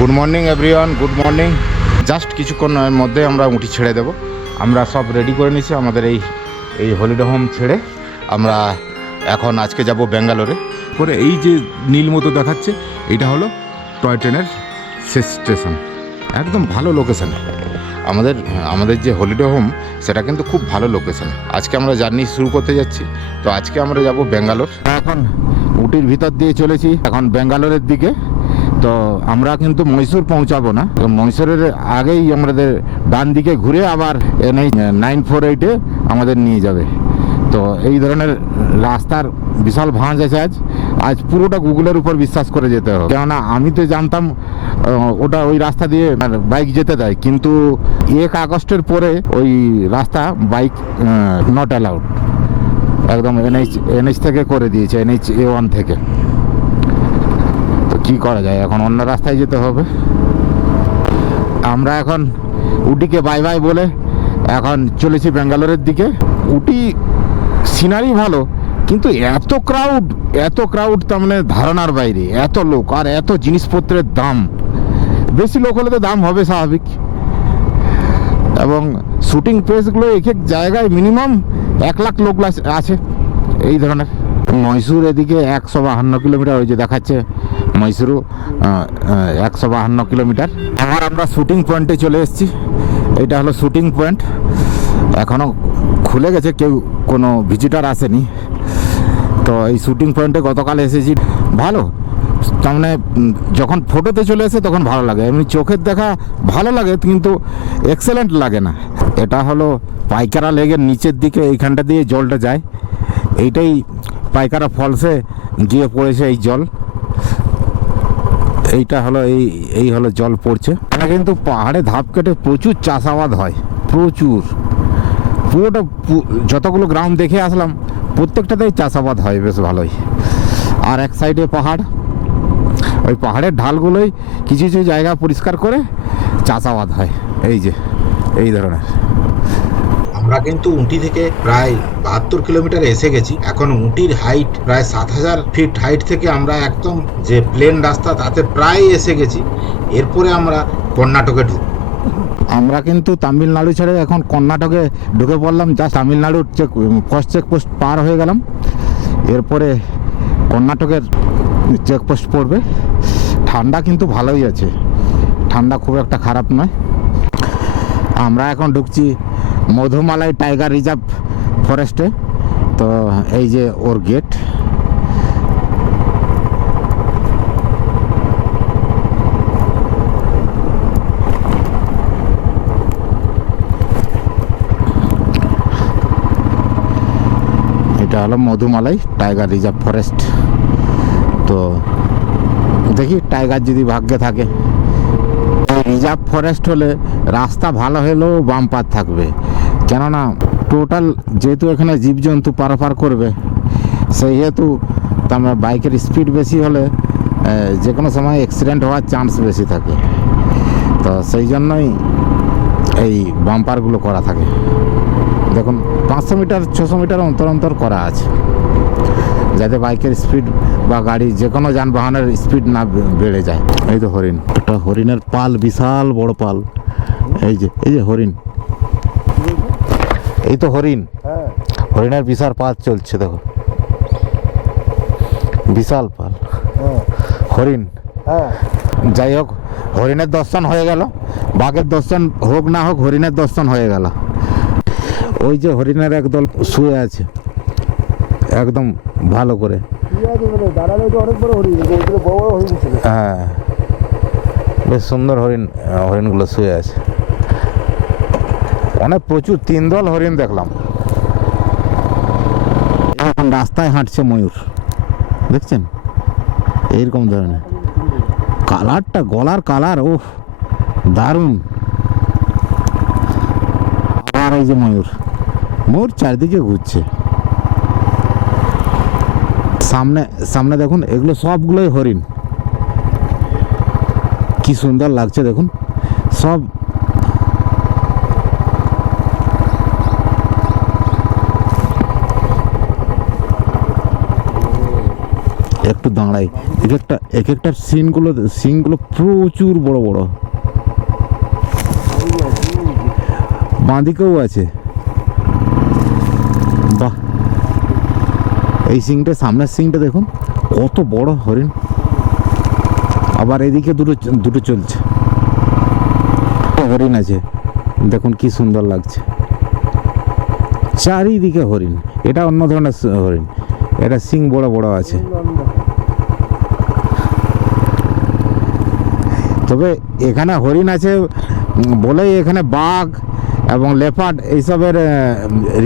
Good morning everyone, good morning. Just কিছুক্ষণের মধ্যে আমরা উটি ছেড়ে দেব। আমরা সব রেডি করে নিয়েছি আমাদের এই হলিডে হোম ছেড়ে আমরা এখন আজকে যাব ব্যাঙ্গালোরে করে। এই যে নীল মতো দেখাচ্ছে এটা হলো টয় ট্রেনের শেষ স্টেশন। একদম ভালো লোকেশান। আমাদের যে হলিডে হোম সেটা কিন্তু খুব ভালো লোকেশান। আজকে আমরা জার্নি শুরু করতে যাচ্ছি। তো আজকে আমরা যাব ব্যাঙ্গালোর। এখন উটির ভিতর দিয়ে চলেছি এখন ব্যাঙ্গালোরের দিকে। তো আমরা কিন্তু মহীশূর পৌঁছাবো না, মহীশূরের আগেই আমাদের ডান দিকে ঘুরে আবার NH 948-এ আমাদের নিয়ে যাবে। তো এই ধরনের রাস্তার বিশাল ভাঁজ আছে। আজ পুরোটা গুগলের উপর বিশ্বাস করে যেতে হবে, কেননা আমি তো জানতাম ওটা ওই রাস্তা দিয়ে বাইক যেতে দেয়, কিন্তু 1 আগস্টের পরে ওই রাস্তা বাইক নট অ্যালাউড। একদম NH থেকে করে দিয়েছে, NH A1 থেকে। তো কী করা যায়, এখন অন্য রাস্তায় যেতে হবে। আমরা এখন উটিকে বাই বাই বলে এখন চলেছি ব্যাঙ্গালোরের দিকে। উটি সিনারি ভালো, কিন্তু এত ক্রাউড তার মানে ধারণার বাইরে। এত লোক আর এত জিনিসপত্রের দাম। বেশি লোক হলে তো দাম হবে স্বাভাবিক। এবং শুটিং প্লেসগুলো এক এক জায়গায় মিনিমাম 1 লাখ লোক আছে এই ধরনের। মহীশূর এদিকে 152 কিলোমিটার, ওই যে দেখাচ্ছে মহীশূরও 152 কিলোমিটার। আমরা শুটিং পয়েন্টে চলে এসেছি। এটা হলো শুটিং পয়েন্ট। এখনও খুলে গেছে, কেউ কোনো ভিজিটার আসেনি। তো এই শুটিং পয়েন্টে গতকাল এসেছি। ভালো, তার মানে যখন ফটোতে চলে আসে তখন ভালো লাগে, এমনি চোখের দেখা ভালো লাগে, কিন্তু এক্সেলেন্ট লাগে না। এটা হলো পাইকারা লেকের নিচের দিকে, এইখানটা দিয়ে জলটা যায়। এইটাই পাইকারা ফলসে গিয়ে পড়েছে এই জল। এইটা হলো এই হলো জল পড়ছে। এখানে কিন্তু পাহাড়ে ধাপ কেটে প্রচুর চাষাবাদ হয়, প্রচুর। পুরোটা যতগুলো গ্রাম দেখে আসলাম প্রত্যেকটাতেই চাষাবাদ হয় বেশ ভালোই। আর এক সাইডে পাহাড়, ওই পাহাড়ের ঢালগুলোই কিছু কিছু জায়গা পরিষ্কার করে চাষাবাদ হয়। এই যে এই ধরনের। আমরা কিন্তু উটি থেকে প্রায় 72 কিলোমিটার এসে গেছি। এখন উটির হাইট প্রায় 7000 ফিট হাইট থেকে আমরা একদম যে প্লেন রাস্তা তাতে প্রায় এসে গেছি। এরপরে আমরা কর্ণাটকে ঢুকব। আমরা কিন্তু তামিলনাড়ু ছেড়ে এখন কর্ণাটকে ঢুকে পড়লাম। জাস্ট তামিলনাড়ুর ফার্স্ট চেকপোস্ট পার হয়ে গেলাম, এরপরে কর্ণাটকের চেকপোস্ট পড়বে। ঠান্ডা কিন্তু ভালোই আছে, ঠান্ডা খুব একটা খারাপ নয়। আমরা এখন ঢুকছি মধুমালাই টাইগার রিজার্ভ ফরেস্টে। তো এই যে ওর গেট। এটা হলো মধুমালাই টাইগার রিজার্ভ ফরেস্ট। তো দেখি টাইগার যদি ভাগ্যে থাকে। রিজার্ভ ফরেস্ট হলে রাস্তা ভালো হলেও বাম্পার থাকবে, কেননা টোটাল যেহেতু এখানে জীবজন্তু পারাপার করবে, সেই হেতু তার বাইকের স্পিড বেশি হলে যে কোনো সময় অ্যাক্সিডেন্ট হওয়ার চান্স বেশি থাকে। তো সেই জন্যই এই বাম্পারগুলো করা থাকে। দেখুন 500 মিটার 600 মিটার অন্তর অন্তর করা আছে, যাতে বাইকের স্পিড বা গাড়ি যে কোনো যানবাহনের স্পিড না বেড়ে যায়। এই তো হরিণ, একটা হরিণের পাল, বিশাল বড় পাল। এই যে হরিণ, এই তো হরিণ। হরিণের বিশাল পাল চলছে, দেখো বিশাল পাল হরিণ। যাই হোক, হরিণের দর্শন হয়ে গেল। বাঘের দর্শন হোক না হোক, হরিণের দর্শন হয়ে গেল। ওই যে হরিণের একদল শুয়ে আছে একদম ভালো করে। হ্যাঁ, বেশ সুন্দর হরিণগুলো শুয়ে আছে। প্রচুর 3 দল হরিণ দেখলাম। এখন রাস্তায় হাঁটছে ময়ূর, দেখছেন এইরকম ধরনের কালারটা, গলার কালার, ওহ দারুণ। আর এই যে ময়ূর চারদিকে ঘুরছে। সামনে দেখুন, এগুলো সবগুলোই হরিণ। কি সুন্দর লাগছে দেখুন সব। একটু দাঁড়াই। এক একটা সিনগুলো প্রচুর বড় বড়। বাঁদিকেও আছে। বাহ, এই সিংটা, সামনের সিংটা দেখুন কত বড় হরিণ। আবার এদিকে দুটো চলছে, হরিণ আছে দেখুন কি সুন্দর লাগছে। চারিদিকে হরিণ। এটা অন্য ধরনের হরিণ, এটা সিং বড় বড় আছে। তবে এখানে হরিণ আছে বলেই এখানে বাঘ এবং লেপার্ড এইসবের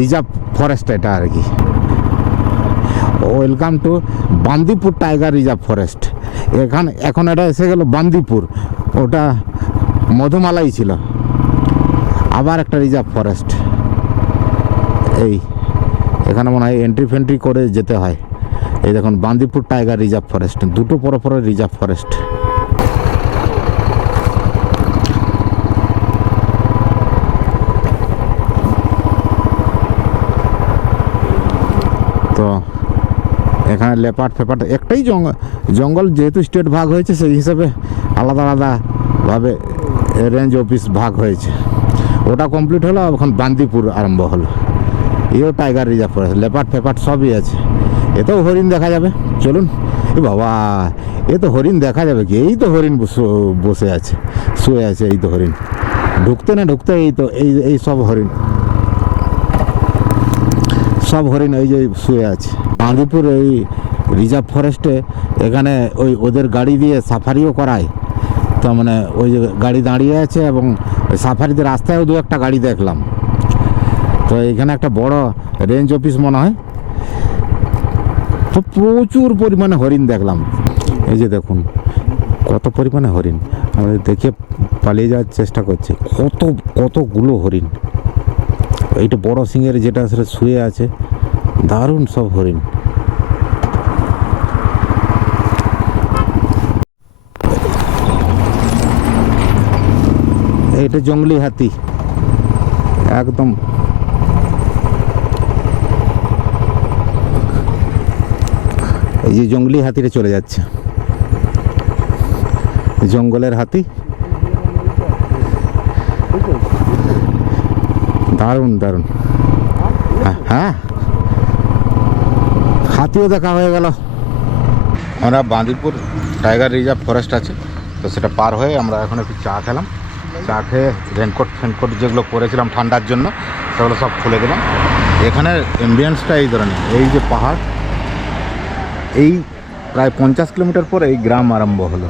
রিজার্ভ ফরেস্ট এটা আর কি। Welcome to Bandipur tiger reserve forest. এখন এটা এসে গেল বান্দিপুর, ওটা মধুমালাই ছিল, আবার একটা রিজার্ভ ফরেস্ট। এখানে মনে হয় এন্ট্রি ফেন্ট্রি করে যেতে হয়। এই দেখুন বান্দিপুর টাইগার রিজার্ভ ফরেস্ট, দুটো পরপর রিজার্ভ ফরেস্ট। তো এখানে লেপার্ড ফেপার্ড, একটাই জঙ্গল যেহেতু স্টেট ভাগ হয়েছে সেই হিসাবে আলাদা আলাদাভাবে রেঞ্জ অফিস ভাগ হয়েছে। ওটা কমপ্লিট হলো, এখন বান্দিপুর আরম্ভ হলো। এও টাইগার রিজার্ভ ফরেস্ট, লেপার্ড ফেপার্ড সবই আছে। এতেও হরিণ দেখা যাবে, চলুন। এ বাবা, এ তো হরিণ দেখা যাবে কি? এই তো হরিণ বসে আছে, শুয়ে আছে। এই তো হরিণ, ঢুকতে এই তো এই সব হরিণ, এই যে শুয়ে আছে। বাঁদিপুর এই রিজার্ভ ফরেস্টে এখানে ওদের গাড়ি দিয়ে সাফারিও করায়। তার মানে ওই যে গাড়ি দাঁড়িয়ে আছে এবং সাফারিতে রাস্তায়ও দু একটা গাড়ি দেখলাম। তো এখানে একটা বড় রেঞ্জ অফিস মনে হয়। তো প্রচুর পরিমাণে হরিণ দেখলাম। এই যে দেখুন কত পরিমাণে হরিণ, আমাদের দেখে পালিয়ে যাওয়ার চেষ্টা করছে। কতগুলো হরিণ। এইটা বড় সিংয়ের যেটা সেটা শুয়ে আছে, দারুণ সব হরিণ। এটা জঙ্গলি হাতি একদম। এই যে জঙ্গলি হাতিটা চলে যাচ্ছে, জঙ্গলের হাতি, দারুণ। হ্যাঁ, হাতিও দেখা হয়ে গেল। আমরা বাঁদিপুর টাইগার রিজার্ভ ফরেস্ট আছে, তো সেটা পার হয়ে আমরা এখন একটু চা খেলাম। চা খেয়ে রেনকোট যেগুলো পরেছিলাম ঠান্ডার জন্য সেগুলো সব খুলে দিলাম। এখানের অ্যাম্বিয়েন্সটা এই ধরনের, এই যে পাহাড়, এই প্রায় 50 কিলোমিটার পর এই গ্রাম আরম্ভ হলো।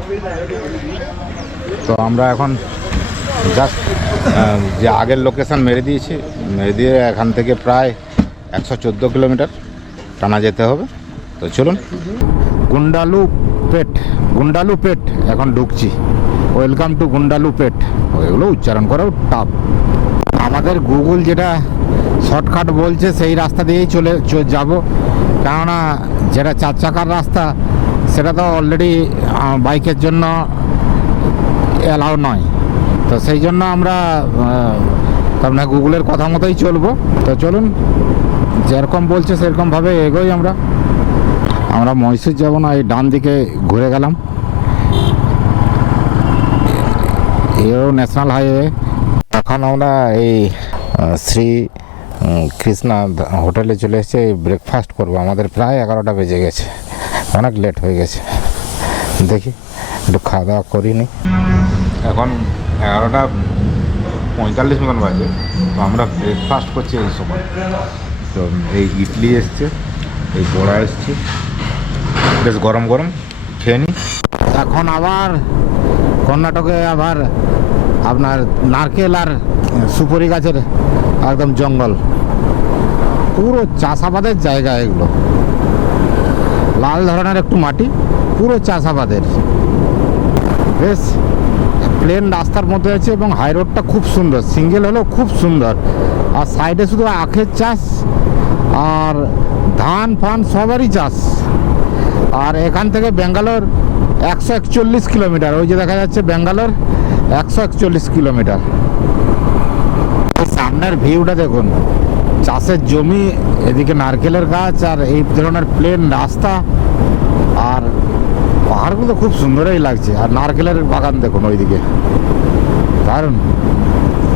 তো আমরা এখন জাস্ট যে আগের লোকেশান মেরে দিয়ে এখান থেকে প্রায় 114 কিলোমিটার টানা যেতে হবে। তো চলুন, গুন্ডালু পেট এখন ঢুকছি। ওয়েলকাম টু গুন্ডালু পেট। ওইগুলো উচ্চারণ করাও টাফ। আমাদের গুগল যেটা শর্টকাট বলছে সেই রাস্তা দিয়েই যাব, কেননা যেটা 4 চাকার রাস্তা সেটা তো অলরেডি বাইকের জন্য অ্যালাউ নয়। তো সেই জন্য আমরা আপনার গুগলের কথা মতোই চলবো। তো চলুন, যেরকম বলছে সেরকমভাবে এগোই। আমরা মহীশূর যাব না, এই ডান দিকে ঘুরে গেলাম। এও ন্যাশনাল হাইওয়ে। এখন আমরা এই শ্রী কৃষ্ণা হোটেলে চলে এসেছি, ব্রেকফাস্ট করবো। আমাদের প্রায় 11টা বেজে গেছে, অনেক লেট হয়ে গেছে। দেখি একটু খাওয়া দাওয়া করিনি। এখন 11:45 মতন বাজে। তো আমরা ব্রেকফাস্ট করছি এই সময়। তো এই ইডলি এসছে, এই বড়া এসছে, বেশ গরম খেয়ে নিই। এখন আবার কর্ণাটকে আবার আপনার নারকেল আর সুপারি গাছের একদম জঙ্গল, পুরো চাষাবাদের জায়গা। এগুলো লাল ধরনের একটু মাটি, পুরো চাষাবাদের। বেশ প্লেন রাস্তার মধ্যে আছে এবং হাই রোডটা খুব সুন্দর, সিঙ্গেল হলেও খুব সুন্দর। আর সাইডে শুধু আখের চাষ আর ধান ফান সবারই চাষ। আর এখান থেকে ব্যাঙ্গালোর 141 কিলোমিটার। ওই যে দেখা যাচ্ছে ব্যাঙ্গালোর 141 কিলোমিটার। সামনের ভিউটা দেখুন, চাষের জমি, এদিকে নারকেলের গাছ আর এই ধরনের প্লেন রাস্তা। আর পাহাড়গুলো খুব সুন্দরই লাগছে, আর নারকেলের বাগান দেখুন ওইদিকে, দারুণ।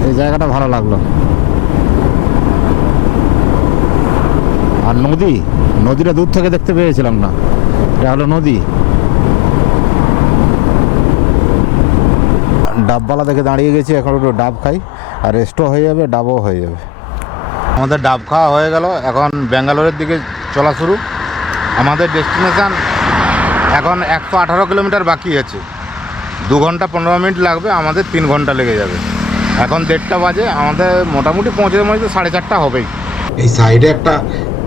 এই জায়গাটা ভালো লাগলো। আর নদীটা দূর থেকে দেখতে পেয়েছিলাম না, এটা হলো নদী। ডাবওয়ালা দেখে দাঁড়িয়ে গেছি, এখন একটু ডাব খাই, আর রেস্টও হয়ে যাবে, ডাবও হয়ে যাবে। আমাদের ডাব খাওয়া হয়ে গেল, এখন ব্যাঙ্গালোরের দিকে চলা শুরু। আমাদের ডেস্টিনেশান এখন 118 কিলোমিটার বাকি আছে। 2 ঘন্টা 15 মিনিট লাগবে, আমাদের 3 ঘন্টা লেগে যাবে। এখন 1:30 বাজে, আমাদের মোটামুটি পৌঁছতে 4:30 হবেই। এই সাইডে একটা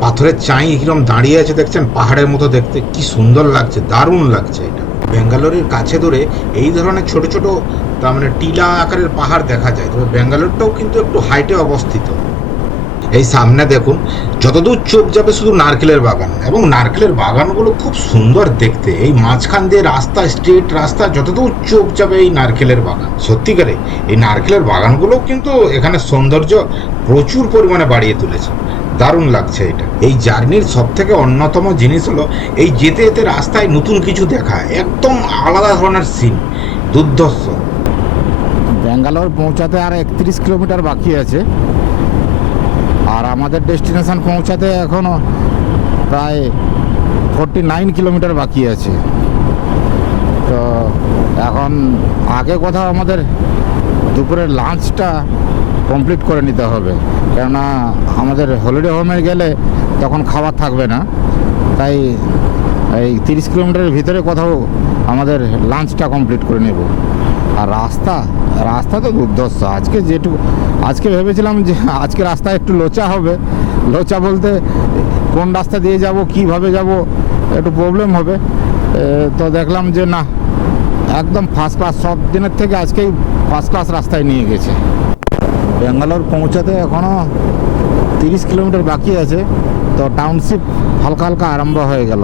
পাথরের চাই কিরকম দাঁড়িয়ে আছে দেখছেন, পাহাড়ের মতো দেখতে, কি সুন্দর লাগছে, দারুণ লাগছে। এটা ব্যাঙ্গালোরের কাছে ধরে এই ধরনের ছোট ছোট তার মানে টিলা আকারের পাহাড় দেখা যায়, তবে ব্যাঙ্গালোরটাও কিন্তু একটু হাইটে অবস্থিত। এই সামনে দেখুন, যতদূর চোখ যাবে শুধু নারকেলের বাগান, এবং নারকেলের বাগানগুলো খুব সুন্দর দেখতে। এই মাঝখান দিয়ে রাস্তা, স্ট্রেট রাস্তা, যতদূর চোখ যাবে এই নারকেলের বাগান। সত্যিকারে এই নারকেলের বাগানগুলোও কিন্তু এখানে সৌন্দর্য প্রচুর পরিমাণে বাড়িয়ে তুলেছে, দারুণ লাগছে এটা। এই জার্নির সব থেকে অন্যতম জিনিস হলো এই যেতে যেতে রাস্তায় নতুন কিছু দেখা, একদম আলাদা ধরনের সিন, দুর্ধর্ষ। ব্যাঙ্গালোর পৌঁছাতে আর 31 কিলোমিটার বাকি আছে, আর আমাদের ডেস্টিনেশন পৌঁছাতে এখনও প্রায় 49 কিলোমিটার বাকি আছে। তো এখন আগে কোথাও আমাদের দুপুরের লাঞ্চটা কমপ্লিট করে নিতে হবে, কেননা আমাদের হলিডে হোমে গেলে তখন খাবার থাকবে না। তাই এই 30 কিলোমিটারের ভিতরে কোথাও আমাদের লাঞ্চটা কমপ্লিট করে নেব। আর রাস্তা তো দুর্ধর্ষ। আজকে ভেবেছিলাম যে আজকে রাস্তা একটু লোচা হবে, লোচা বলতে কোন রাস্তা দিয়ে যাব, কিভাবে যাব, একটু প্রবলেম হবে। তো দেখলাম যে না, একদম ফার্স্ট ক্লাস, সব দিনের থেকে আজকেই ফার্স্ট ক্লাস রাস্তায় নিয়ে গেছে। ব্যাঙ্গালোর পৌঁছাতে এখনও 30 কিলোমিটার বাকি আছে, তো টাউনশিপ হালকা হালকা আরম্ভ হয়ে গেল।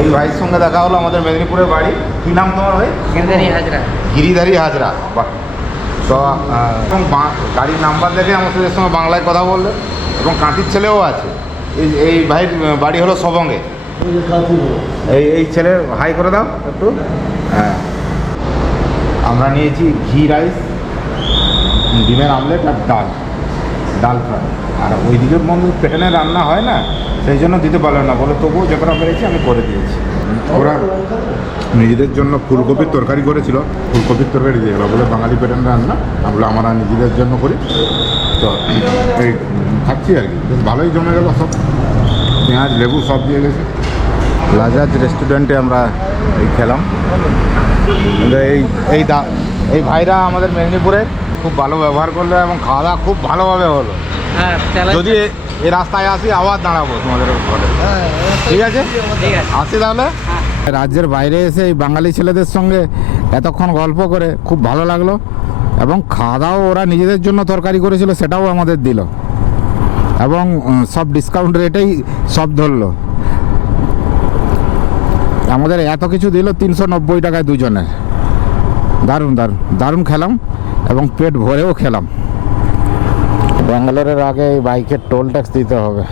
এই ভাইয়ের সঙ্গে দেখা হলো, আমাদের মেদিনীপুরের বাড়ি। কী নাম তোমার ভাই? গিরিধারী হাজরা। বাহ। তো এবং গাড়ির নাম্বার দেখে আমাদের সঙ্গে বাংলায় কথা বললে, এবং কাঁটির ছেলেও আছে। এই ভাইয়ের বাড়ি হলো সবঙ্গে। এই ছেলে হাই করে দাও একটু। হ্যাঁ, আমরা নিয়েছি ঘি রাইস, ডিমের আমলেট আর ডাল ফ্রাই। আর ওই দিকের বন্ধু পেটেনে রান্না হয় না, সেই জন্য দিতে পারলো না, বলে তবুও যতটা পেরেছি আমি করে দিয়েছি। ওরা নিজেদের জন্য ফুলকপির তরকারি করেছিল, ফুলকপির তরকারি দিয়ে গেলো, বলে বাঙালি পেটেন রান্না, আমরা নিজেদের জন্য করি। তো এই খাচ্ছি আর কি, বেশ ভালোই জমে গেল, সব পেঁয়াজ লেবু সব দিয়ে গেছে। লাজাজ রেস্টুরেন্টে আমরা খেলাম। এই ভাইরা আমাদের মেদিনীপুরে খুব ভালো ব্যবহার করলো, এবং খাওয়া দাওয়া খুব ভালোভাবে হলো। যদি এই রাস্তায় আসি আবার দাঁড়াবো তোমাদের ঘরে। ঠিক আছে, আসি তাহলে। রাজ্যের বাইরে এসে এই বাঙালি ছেলেদের সঙ্গে এতক্ষণ গল্প করে খুব ভালো লাগলো, এবং খাওয়া দাওয়া ওরা নিজেদের জন্য তরকারি করেছিল, সেটাও আমাদের দিল, এবং সব ডিসকাউন্ট রেটেই সব ধরলো। আমাদের এত কিছু দিল 390 টাকায় দুজনের। দারুণ খেলাম, এবং পেট ভরেও খেলাম। ব্যাঙ্গালোরের আগে এই বাইকের টোল ট্যাক্স দিতে হবে।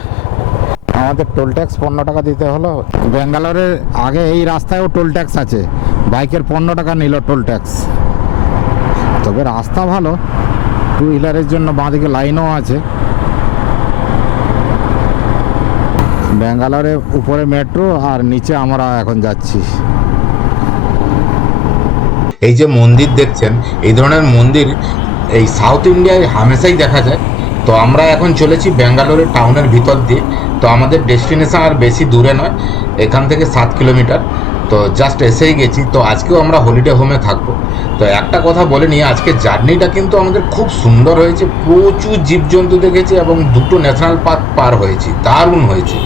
আমাদের টোল ট্যাক্স 15 টাকা দিতে হলো। ব্যাঙ্গালোরের আগে এই রাস্তায়ও টোল ট্যাক্স আছে, বাইকের 15 টাকা নিল টোল ট্যাক্স। তবে রাস্তা ভালো, 2 হুইলারের জন্য বাঁদিকে লাইনও আছে। ব্যাঙ্গালোরে উপরে মেট্রো, আর নিচে আমরা এখন যাচ্ছি। এই যে মন্দির দেখছেন, এই ধরনের মন্দির এই সাউথ ইন্ডিয়ায় হামেশাই দেখা যায়। তো আমরা এখন চলেছি ব্যাঙ্গালোরের টাউনের ভিতর দিয়ে। তো আমাদের ডেস্টিনেশন আর বেশি দূরে নয়, এখান থেকে 7 কিলোমিটার। তো জাস্ট এসেই গেছি। তো আজকেও আমরা হলিডে হোমে থাকবো। তো একটা কথা বলে নিই, আজকে জার্নিটা কিন্তু আমাদের খুব সুন্দর হয়েছে, প্রচুর জীবজন্তু দেখেছি, এবং 2টো ন্যাশনাল পার্ক পার হয়েছি, দারুণ হয়েছে।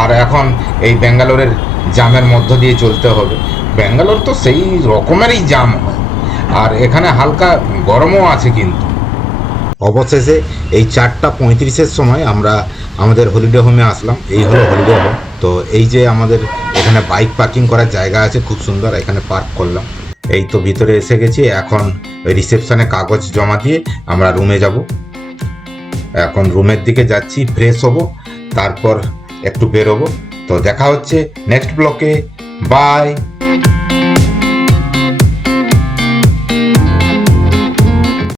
আর এখন এই ব্যাঙ্গালোরের জামের মধ্য দিয়ে চলতে হবে। ব্যাঙ্গালোর তো সেই রকমেরই জাম হয়, আর এখানে হালকা গরমও আছে। কিন্তু অবশেষে এই 4:35-এর সময় আমরা আমাদের হলিডে হোমে আসলাম। এই হলো হলিডে হোম। তো এই যে আমাদের এখানে বাইক পার্কিং করার জায়গা আছে, খুব সুন্দর, এখানে পার্ক করলাম। এই তো ভিতরে এসে গেছি। এখন রিসেপশনে কাগজ জমা দিয়ে আমরা রুমে যাব। এখন রুমের দিকে যাচ্ছি, ফ্রেশ হব, তারপর একটু বেরোবো। তো দেখা হচ্ছে নেক্সট ব্লকে। বাই।